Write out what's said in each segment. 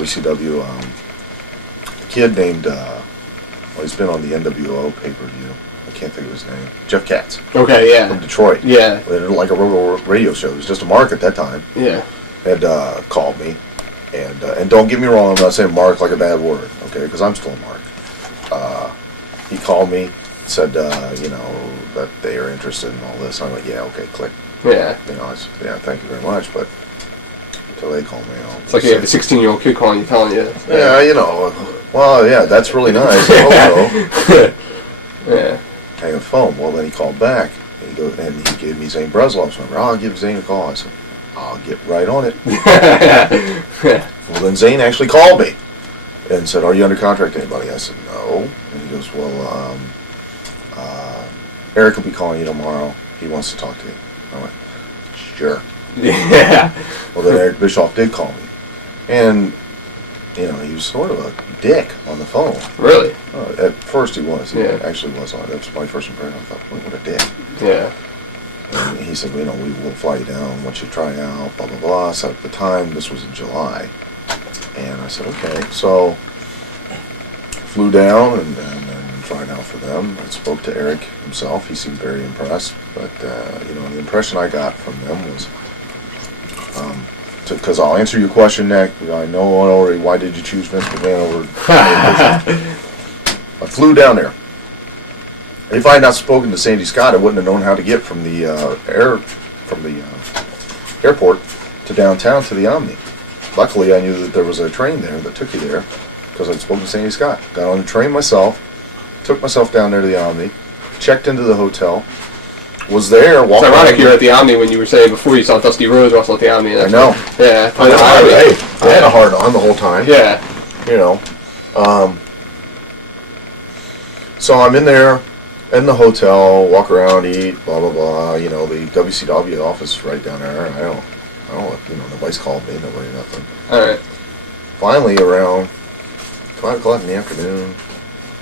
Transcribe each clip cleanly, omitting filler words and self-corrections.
WCW. A kid named, he's been on the NWO pay-per-view. I can't think of his name. Jeff Katz. Okay, yeah. From Detroit. Yeah. They did like a radio show. It was just a Mark at that time. Yeah. Had called me. And don't get me wrong, I'm not saying Mark like a bad word, okay, because I'm still a Mark. He called me, said, that they are interested in all this. I went, yeah, okay, click. Yeah. I said, yeah, thank you very much, but until they call me, it's like you have a 16-year-old kid calling you, telling you. Yeah, well, yeah, that's really nice. I hope so. Yeah. Hang the phone. Well, then he called back, and he gave me Zane Breslov's number. I'll give Zane a call. I said, I'll get right on it. Well, then Zane actually called me and said, are you under contract to anybody? I said, no. And he goes, well, Eric will be calling you tomorrow. He wants to talk to you. I went, sure. Yeah. Well, then Eric Bischoff did call me. And, he was sort of a dick on the phone. Really? At first he was. He Yeah. actually was on it. That was my first impression. I thought, what a dick. Yeah. And he said, we will fly you down once you try out, blah, blah, blah. So at the time, this was in July. And I said, okay. So flew down and tried out for them. I spoke to Eric himself. He seemed very impressed. But, the impression I got from them was, because I'll answer your question, Nick. I know already, why did you choose Vince McMahon over I flew down there. If I had not spoken to Sandy Scott, I wouldn't have known how to get from the airport to downtown to the Omni. Luckily, I knew that there was a train there that took you there because I'd spoken to Sandy Scott. Got on the train myself, took myself down there to the Omni, checked into the hotel, was there. It's ironic you're at the Omni when you were saying before you saw Dusty Rhodes wrestle at the Omni. I know. Yeah. I had a hard on the whole time. Yeah. So I'm in there. In the hotel, walk around, eat, blah blah blah. The WCW office right down there. I don't. Nobody's called me, nobody, nothing. All right. Finally, around 5 o'clock in the afternoon,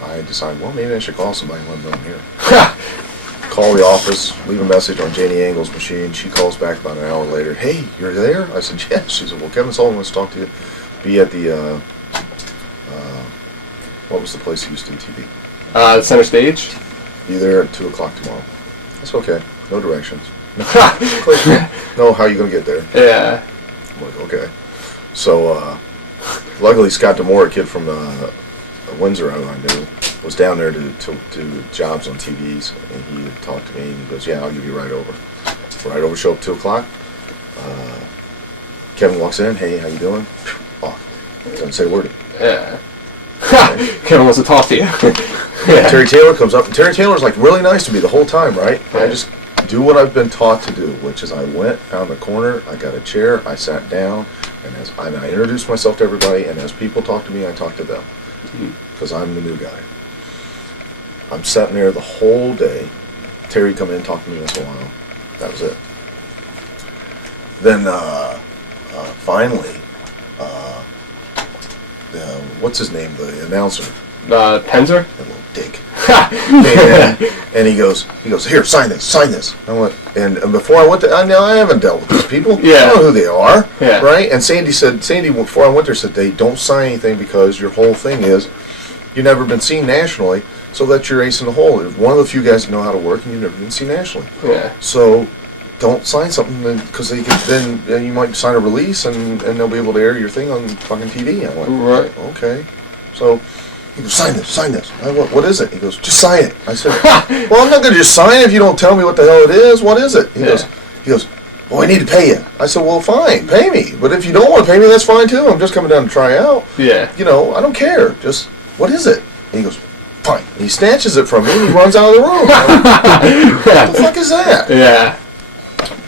I decided, well, maybe I should call somebody and let them know I'm here. Call the office, leave a message on Janie Angle's machine. She calls back about an hour later. Hey, you're there? I said, yes. She said, well, Kevin Sullivan wants to talk to you. Be at the what was the place Houston TV? Center Stage. Be there at 2 o'clock tomorrow. That's okay. No directions. No, how are you going to get there? Yeah. I'm like, okay. So, luckily Scott Demore, a kid from Windsor, I knew, was down there to do jobs on TVs, and he had talked to me, and he goes, yeah, I'll give you a ride over. Ride over, show up 2 o'clock. Kevin walks in, hey, how you doing? Off. Doesn't say a word. Yeah. Kevin wants to talk to you. Yeah. Terry Taylor comes up, and Terry Taylor's like really nice to me the whole time, right? And I just do what I've been taught to do, which is I went, found a corner, I got a chair, I sat down, and I introduced myself to everybody, and as people talk to me, I talk to them, because I'm the new guy. I'm sitting there the whole day. Terry come in and talk to me once in a while. That was it. Then finally, what's his name? The announcer. Penzer? That little dick. and he goes, here, sign this. I went, and before I went I haven't dealt with these people. Yeah. I don't know who they are. Yeah. Right? And Sandy, before I went there, said, they don't sign anything because your whole thing is you've never been seen nationally, so that's your ace in the hole. You're one of the few guys that know how to work, and you've never been seen nationally. Yeah. So don't sign something because they can, then you might sign a release and they'll be able to air your thing on fucking TV. I went, right. Okay. So he goes, sign this. I went, what is it? He goes, just sign it. I said, well, I'm not going to just sign it if you don't tell me what the hell it is. What is it? He goes, well, I need to pay you. I said, well, fine, pay me. But if you don't want to pay me, that's fine too. I'm just coming down to try out. Yeah. I don't care. Just, what is it? And he goes, fine. And he snatches it from me and he runs out of the room. Like, what the fuck is that? Yeah.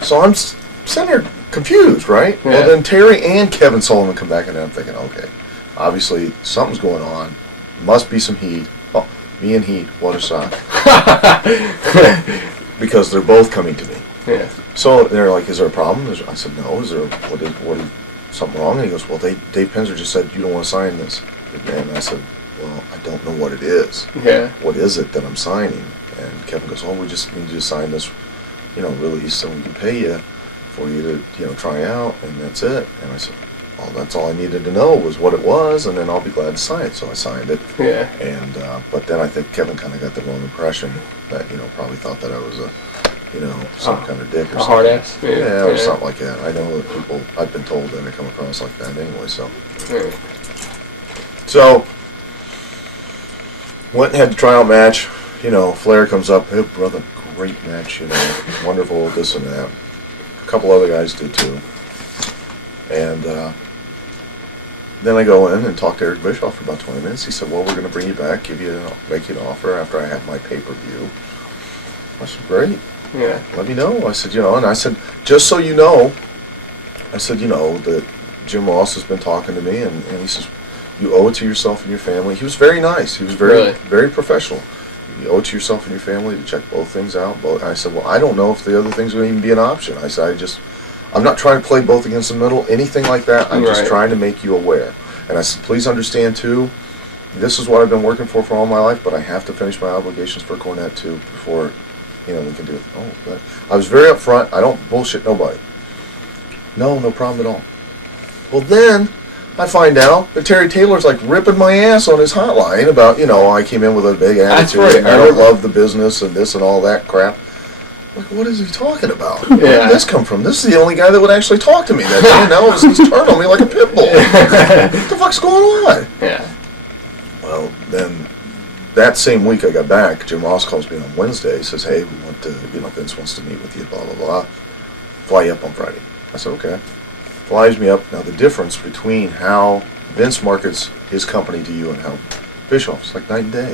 So I'm sitting there confused, right? Yeah. Well, then Terry and Kevin Sullivan come back, and I'm thinking, okay, obviously something's going on. Must be some heat. Oh, me and heat, what a shock. Because they're both coming to me. Yeah. So they're like, is there a problem? I said, no. Is there, what is something wrong? And he goes, well, Dave Penzer just said you don't want to sign this. And I said, well, I don't know what it is. Yeah. What is it that I'm signing? And Kevin goes, oh, we just need you to sign this, release so we can pay you for you to, try out, and that's it. And I said, well, that's all I needed to know was what it was, and then I'll be glad to sign it. So I signed it. Yeah. And but then I think Kevin kind of got the wrong impression that probably thought that I was a some kind of dick or A something. hard ass. Yeah, or something like that. I know that people. I've been told that I come across like that anyway. So. Yeah. So, went and had the tryout match. Flair comes up. Hey, brother, great match. Wonderful, this and that. A couple other guys did too. And then I go in and talk to Eric Bischoff for about 20 minutes. He said, well, we're going to bring you back, make you an offer after I have my pay-per-view. I said, great. Yeah. Let me know. I said, and I said, just so you know, I said, that Jim Ross has been talking to me, and he says, you owe it to yourself and your family. He was very nice. He was very, very professional. You owe it to yourself and your family to check both things out. I said, well, I don't know if the other thing's going to even be an option. I said, I'm not trying to play both against the middle, anything like that. I'm just trying to make you aware. And I said, please understand, too, this is what I've been working for all my life, but I have to finish my obligations for Cornette, too, before, we can do it. Oh, but I was very upfront. I don't bullshit nobody. No problem at all. Well, then I find out that Terry Taylor's like ripping my ass on his hotline about, I came in with a big attitude. That's right. And I don't love the business and this and all that crap. Like, what is he talking about? Yeah. Where did this come from? This is the only guy that would actually talk to me that day. Now he's turned on me like a pit bull. What the fuck's going on? Yeah. Well, then that same week I got back, Jim Ross calls me on Wednesday. He says, hey, we want to, Vince wants to meet with you, blah, blah, blah. Fly you up on Friday. I said, okay. Flies me up. Now, the difference between how Vince markets his company to you and how Bischoff's like night and day.